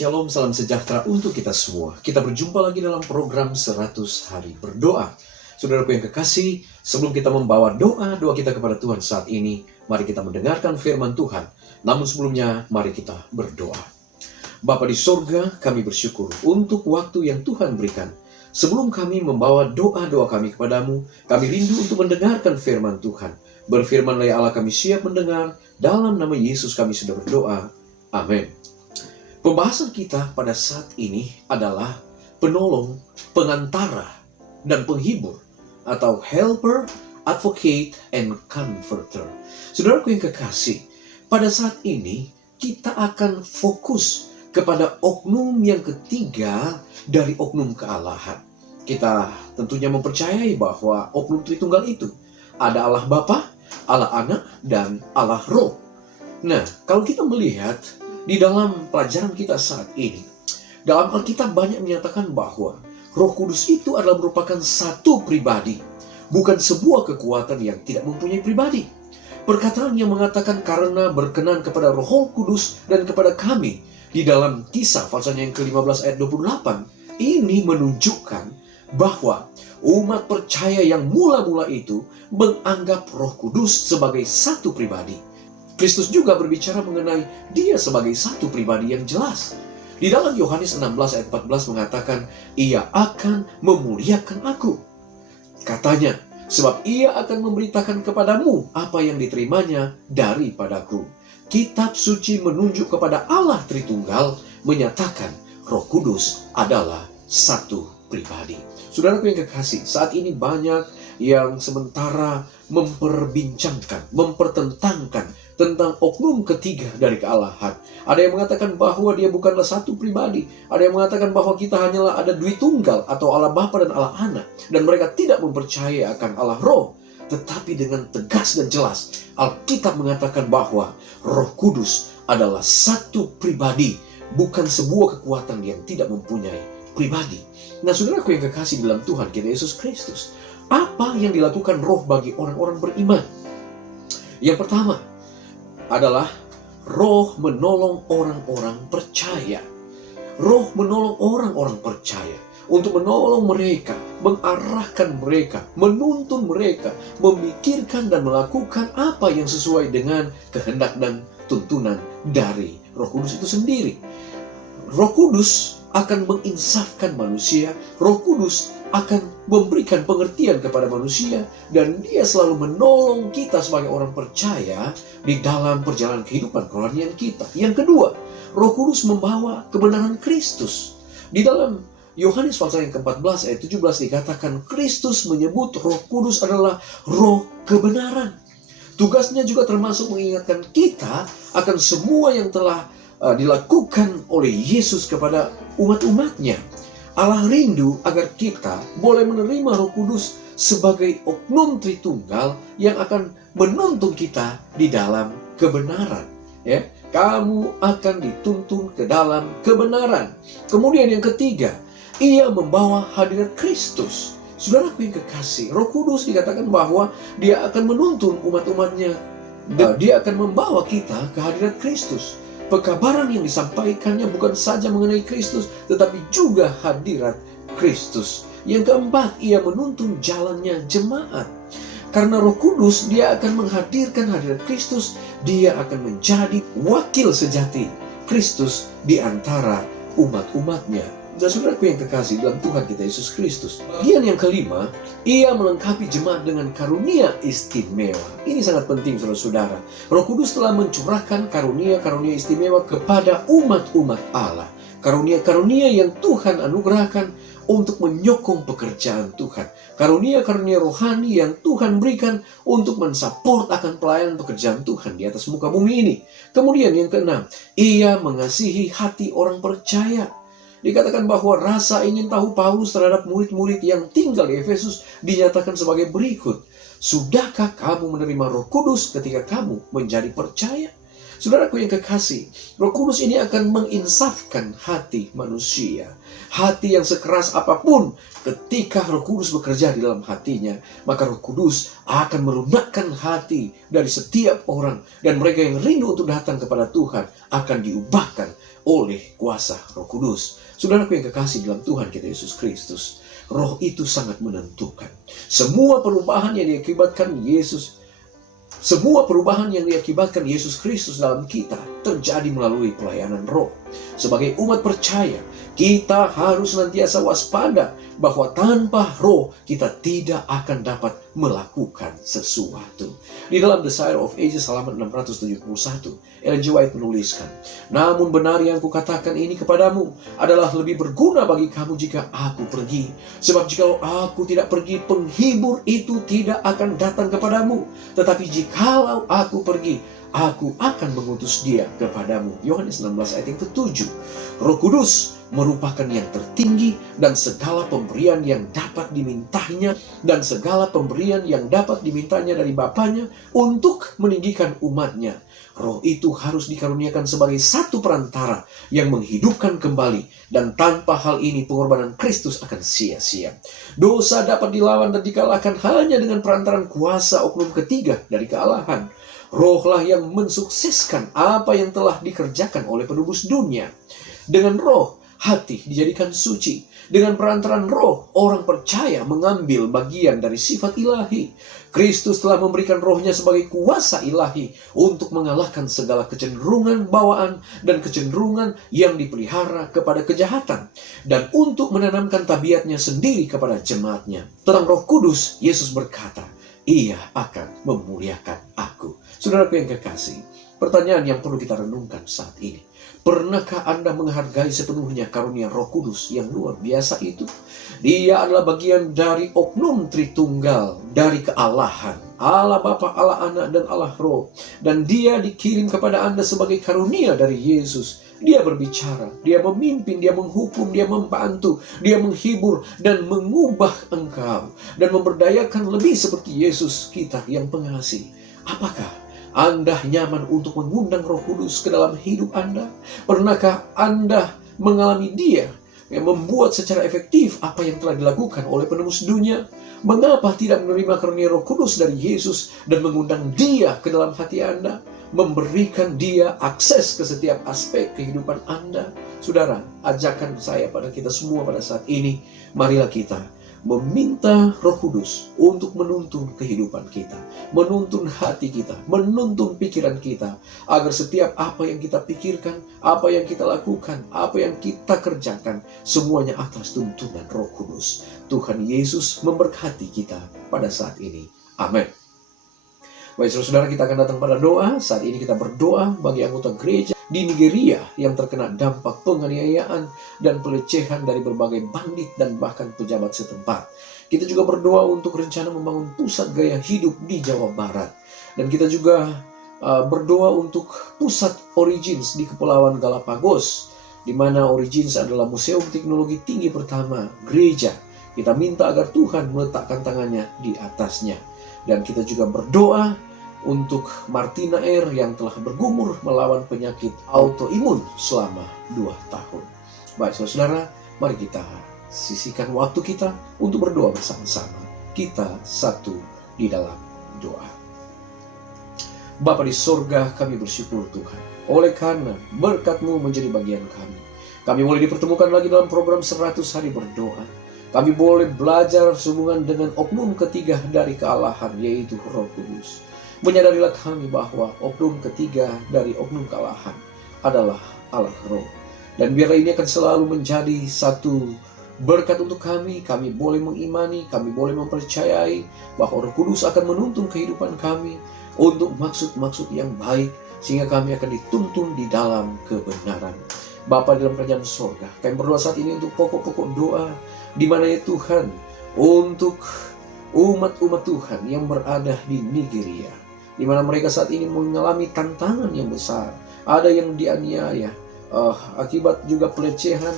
Shalom, salam sejahtera untuk kita semua. Kita berjumpa lagi dalam program 100 Hari Berdoa. Saudaraku yang kekasih, sebelum kita membawa doa kita kepada Tuhan saat ini, mari kita mendengarkan firman Tuhan. Namun sebelumnya, mari kita berdoa. Bapa di sorga, kami bersyukur untuk waktu yang Tuhan berikan. Sebelum kami membawa doa kami kepadamu, kami rindu untuk mendengarkan firman Tuhan. Berfirmanlah ya Allah, kami siap mendengar. Dalam nama Yesus kami sudah berdoa. Amin. Pembahasan kita pada saat ini adalah penolong, pengantara, dan penghibur, atau helper, advocate, and comforter. Saudaraku yang kekasih, pada saat ini kita akan fokus kepada oknum yang ketiga dari oknum kealahan. Kita tentunya mempercayai bahwa oknum Tritunggal itu ada Allah Bapa, Allah Anak, dan Allah Roh. Nah, kalau kita melihat di dalam pelajaran kita saat ini, dalam Alkitab banyak menyatakan bahwa Roh Kudus itu adalah merupakan satu pribadi, bukan sebuah kekuatan yang tidak mempunyai pribadi. Perkataan yang mengatakan karena berkenan kepada Roh Kudus dan kepada kami di dalam Kisah pasalnya yang ke-15 ayat 28, ini menunjukkan bahwa umat percaya yang mula-mula itu menganggap Roh Kudus sebagai satu pribadi. Kristus juga berbicara mengenai dia sebagai satu pribadi yang jelas. Di dalam Yohanes 16 ayat 14 mengatakan, ia akan memuliakan aku. Katanya, sebab ia akan memberitakan kepadamu apa yang diterimanya daripadaku. Kitab suci menunjuk kepada Allah Tritunggal, menyatakan Roh Kudus adalah satu pribadi. Saudaraku yang kekasih, saat ini banyak yang sementara memperbincangkan, mempertentangkan tentang oknum ketiga dari kealahan. Ada yang mengatakan bahwa dia bukanlah satu pribadi. Ada yang mengatakan bahwa kita hanyalah ada Dwitunggal atau Allah Bapa dan Allah Anak. Dan mereka tidak mempercayai akan Allah Roh. Tetapi dengan tegas dan jelas, Alkitab mengatakan bahwa Roh Kudus adalah satu pribadi, bukan sebuah kekuatan yang tidak mempunyai pribadi. Nah, saudaraku yang kekasih dalam Tuhan kita Yesus Kristus, apa yang dilakukan Roh bagi orang-orang beriman? Yang pertama adalah Roh menolong orang-orang percaya. Roh menolong orang-orang percaya untuk menolong mereka, mengarahkan mereka, menuntun mereka, memikirkan dan melakukan apa yang sesuai dengan kehendak dan tuntunan dari Roh Kudus itu sendiri. Roh Kudus akan menginsafkan manusia. Roh Kudus akan memberikan pengertian kepada manusia, dan dia selalu menolong kita sebagai orang percaya di dalam perjalanan kehidupan kerohanian kita. Yang kedua, Roh Kudus membawa kebenaran Kristus. Di dalam Yohanes pasal yang ke-14 ayat 17 dikatakan Kristus menyebut Roh Kudus adalah Roh kebenaran. Tugasnya juga termasuk mengingatkan kita akan semua yang telah dilakukan oleh Yesus kepada umat-umatnya. Allah rindu agar kita boleh menerima Roh Kudus sebagai oknum Tritunggal yang akan menuntun kita di dalam kebenaran. Ya, kamu akan dituntun ke dalam kebenaran. Kemudian yang ketiga, ia membawa hadirat Kristus. Saudaraku yang kekasih, Roh Kudus dikatakan bahwa dia akan menuntun umat-umatnya. Dia akan membawa kita ke hadirat Kristus. Pekabaran yang disampaikannya bukan saja mengenai Kristus, tetapi juga hadirat Kristus. Yang keempat, ia menuntun jalannya jemaat. Karena Roh Kudus, dia akan menghadirkan hadirat Kristus. Dia akan menjadi wakil sejati Kristus di antara umat-umatnya. Dan saudaraku yang kekasih dalam Tuhan kita Yesus Kristus, bagian yang kelima, ia melengkapi jemaat dengan karunia istimewa. Ini sangat penting, saudara-saudara. Roh Kudus telah mencurahkan karunia-karunia istimewa kepada umat-umat Allah. Karunia-karunia yang Tuhan anugerahkan untuk menyokong pekerjaan Tuhan. Karunia-karunia rohani yang Tuhan berikan untuk mensupport akan pelayanan pekerjaan Tuhan di atas muka bumi ini. Kemudian yang keenam, ia mengasihi hati orang percaya. Dikatakan bahwa rasa ingin tahu Paulus terhadap murid-murid yang tinggal di Efesus dinyatakan sebagai berikut. Sudahkah kamu menerima Roh Kudus ketika kamu menjadi percaya? Saudaraku yang kekasih, Roh Kudus ini akan menginsafkan hati manusia. Hati yang sekeras apapun, ketika Roh Kudus bekerja di dalam hatinya, maka Roh Kudus akan melunakkan hati dari setiap orang. Dan mereka yang rindu untuk datang kepada Tuhan akan diubahkan oleh kuasa Roh Kudus. Saudaraku yang kekasih dalam Tuhan kita Yesus Kristus, Roh itu sangat menentukan. Semua perubahan yang diakibatkan Yesus Kristus dalam kita terjadi melalui pelayanan Roh. Sebagai umat percaya, kita harus senantiasa waspada bahwa tanpa Roh kita tidak akan dapat melakukan sesuatu. Di dalam The Desire of Ages halaman 671, Ellen G. White menuliskan, "Namun benar yang kukatakan ini kepadamu adalah lebih berguna bagi kamu jika aku pergi. Sebab jikalau aku tidak pergi, penghibur itu tidak akan datang kepadamu. Tetapi jikalau aku pergi, aku akan mengutus dia kepadamu." Yohanes 16 ayat yang ke-7. Roh Kudus merupakan yang tertinggi dan segala pemberian yang dapat dimintanya dari Bapanya untuk meninggikan umatnya. Roh itu harus dikaruniakan sebagai satu perantara yang menghidupkan kembali, dan tanpa hal ini pengorbanan Kristus akan sia-sia. Dosa dapat dilawan dan dikalahkan hanya dengan perantaran kuasa oknum ketiga dari kealahan. Rohlah yang mensukseskan apa yang telah dikerjakan oleh penebus dunia. Dengan Roh, hati dijadikan suci. Dengan perantaran Roh, orang percaya mengambil bagian dari sifat ilahi. Kristus telah memberikan Rohnya sebagai kuasa ilahi untuk mengalahkan segala kecenderungan bawaan dan kecenderungan yang dipelihara kepada kejahatan, dan untuk menanamkan tabiatnya sendiri kepada jemaatnya. Tentang Roh Kudus, Yesus berkata, "Ia akan memuliakan aku." Saudaraku yang kekasih, pertanyaan yang perlu kita renungkan saat ini, pernahkah Anda menghargai sepenuhnya karunia Roh Kudus yang luar biasa itu? Dia adalah bagian dari oknum Tritunggal, dari kealahan, Allah Bapa, Allah Anak, dan Allah Roh. Dan dia dikirim kepada Anda sebagai karunia dari Yesus. Dia berbicara, dia memimpin, dia menghukum, dia membantu, dia menghibur dan mengubah engkau, dan memberdayakan lebih seperti Yesus kita yang pengasih. Apakah Anda nyaman untuk mengundang Roh Kudus ke dalam hidup Anda? Pernahkah Anda mengalami Dia yang membuat secara efektif apa yang telah dilakukan oleh penebus dunia? Mengapa tidak menerima karunia Roh Kudus dari Yesus dan mengundang Dia ke dalam hati Anda? Memberikan Dia akses ke setiap aspek kehidupan Anda? Saudara, ajakan saya pada kita semua pada saat ini, marilah kita meminta Roh Kudus untuk menuntun kehidupan kita, menuntun hati kita, menuntun pikiran kita, agar setiap apa yang kita pikirkan, apa yang kita lakukan, apa yang kita kerjakan, semuanya atas tuntunan Roh Kudus. Tuhan Yesus memberkati kita pada saat ini. Amin. Baik, saudara, kita akan datang pada doa. Saat ini kita berdoa bagi anggota gereja di Nigeria yang terkena dampak penganiayaan dan pelecehan dari berbagai bandit dan bahkan pejabat setempat. Kita juga berdoa untuk rencana membangun pusat gaya hidup di Jawa Barat. Dan kita juga berdoa untuk pusat Origins di Kepulauan Galapagos, di mana Origins adalah museum teknologi tinggi pertama gereja. Kita minta agar Tuhan meletakkan tangannya di atasnya. Dan kita juga berdoa untuk Martina R yang telah bergumul melawan penyakit autoimun selama 2 tahun. Baik, saudara, mari kita sisihkan waktu kita untuk berdoa bersama-sama. Kita satu di dalam doa. Bapa di sorga, kami bersyukur Tuhan, oleh karena berkat-Mu menjadi bagian kami. Kami boleh dipertemukan lagi dalam program 100 hari berdoa. Kami boleh belajar sehubungan dengan oknum ketiga dari kealahan, yaitu Roh Kudus. Menyadarilah kami bahwa oknum ketiga dari oknum kealahan adalah Allah Roh. Dan biarlah ini akan selalu menjadi satu berkat untuk kami. Kami boleh mengimani, kami boleh mempercayai bahwa Roh Kudus akan menuntun kehidupan kami untuk maksud-maksud yang baik, sehingga kami akan dituntun di dalam kebenaran. Bapa dalam kerajaan surga, kami berdoa saat ini untuk pokok-pokok doa, di mana ya Tuhan, untuk umat-umat Tuhan yang berada di Nigeria, di mana mereka saat ini mengalami tantangan yang besar. Ada yang dianiaya, akibat juga pelecehan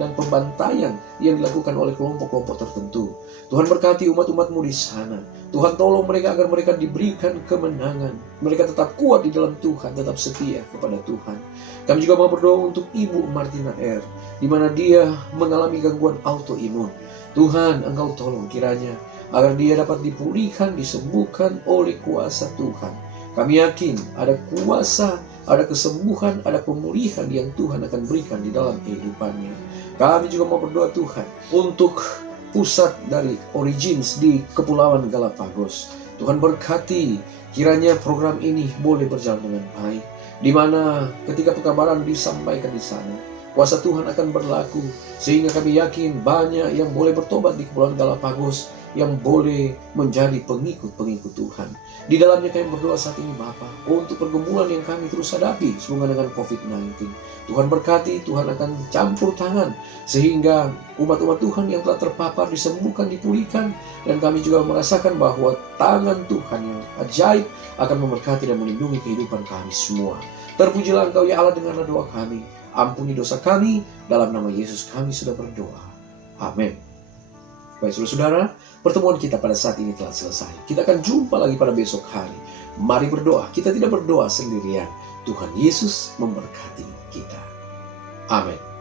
dan pembantaian yang dilakukan oleh kelompok-kelompok tertentu. Tuhan berkati umat-umat-Mu di sana. Tuhan tolong mereka agar mereka diberikan kemenangan. Mereka tetap kuat di dalam Tuhan, tetap setia kepada Tuhan. Kami juga mau berdoa untuk Ibu Martina R, di mana dia mengalami gangguan autoimun. Tuhan, Engkau tolong kiranya agar dia dapat dipulihkan, disembuhkan oleh kuasa Tuhan. Kami yakin ada kuasa, ada kesembuhan, ada pemulihan yang Tuhan akan berikan di dalam kehidupannya. Kami juga mau berdoa Tuhan untuk pusat dari Origins di Kepulauan Galapagos. Tuhan berkati kiranya program ini boleh berjalan dengan baik, di mana ketika pekabaran disampaikan di sana, kuasa Tuhan akan berlaku, sehingga kami yakin banyak yang boleh bertobat di Kepulauan Galapagos, yang boleh menjadi pengikut-pengikut Tuhan. Di dalamnya kami berdoa saat ini Bapa, untuk pergumulan yang kami terus hadapi sehubungan dengan COVID-19. Tuhan berkati, Tuhan akan campur tangan, sehingga umat-umat Tuhan yang telah terpapar disembuhkan, dipulihkan, dan kami juga merasakan bahwa tangan Tuhan yang ajaib akan memberkati dan melindungi kehidupan kami semua. Terpujilah Engkau ya Allah, dengarlah doa kami. Ampuni dosa kami, dalam nama Yesus kami sudah berdoa. Amin. Baik saudara-saudara, pertemuan kita pada saat ini telah selesai. Kita akan jumpa lagi pada besok hari. Mari berdoa. Kita tidak berdoa sendirian. Tuhan Yesus memberkati kita. Amin.